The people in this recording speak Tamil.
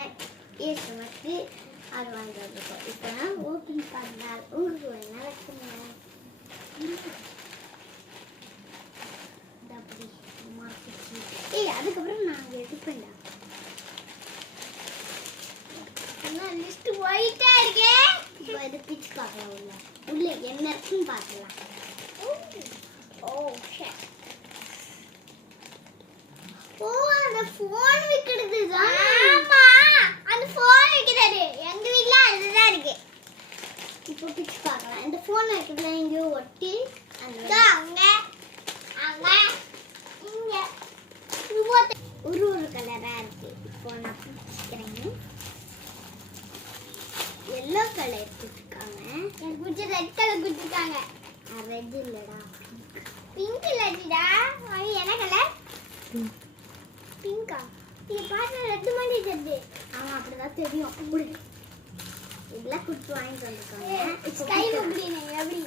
நமக்கு அது வாங்கிருக்கோம். இப்போ நான் ஓப்பன் பண்ணால் உங்களுக்கு ஒரு நடக்குங்க. அப்படி அதுக்கப்புறம் நாங்கள் எடுப்பேன். லிஸ்ட் ஒயிட்டா இருக்கே. இப்போ இது பிச்சு பார்க்கலாம். உள்ள என்ன இருக்குன்னு பார்க்கலாம். ஓ ஷட். ஓ அந்த ஃபோன் விக்கிறது தான். ஆமா அந்த ஃபோன் விக்கிறது எங்க வீட்ல அதுதான் இருக்கு. இப்போ பிச்சு பார்க்கலாம். இந்த ஃபோன் வைக்கிறதுல எங்கேயோ ஒட்டி அங்க அங்க இங்க ஒரு கலரா இருக்கு. இப்போ நான் பிச்சுக்கிறேன். எல்லோ கலர் குடுத்துருக்காங்க. எனக்கு பிடிச்ச ரெட் கலர் குடுத்துருக்காங்க. ரெட் இல்லடா, பிங்க் இல்லடா. அது என்ன கலர்? பிங்கா? இது பாருங்க ரெட் மாதிரி தெரியுது. ஆமா அப்படிதான் தெரியும். இதெல்லாம் குடுத்து வாங்கிட்டு வந்திருக்காங்க. ஸ்கை ப்ளூ கிரீன் எப்படி?